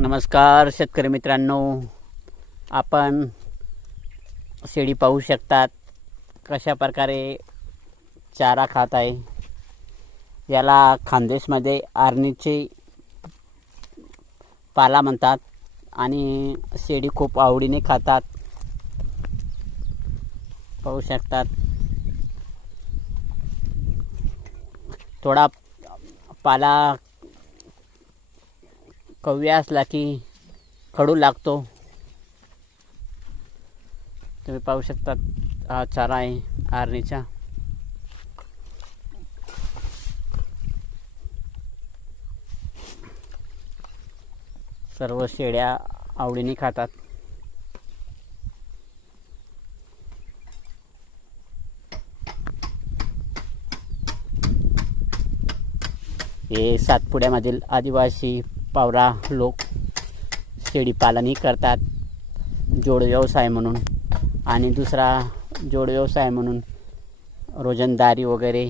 नमस्कार शेतकरी मित्रांनो, आपण शेळी पाहू शकतात कशा प्रकारे चारा खात आहे। याला खानदेशमध्ये आरणीचे पाला म्हणतात आणि शेळी खूप आवडीने खातात। पाहू शकतात थोडा पाला कव्या असला की खडू लागतो। तुम्ही पाहू शकता हा चारा आहे आरणीचा। सर्व शेळ्या आवडीने खातात। हे सातपुड्यामधील आदिवासी पावरा लोक शेळी पालनही करतात जोड व्यवसाय म्हणून, आणि दुसरा जोड व्यवसाय म्हणून रोजंदारी वगैरे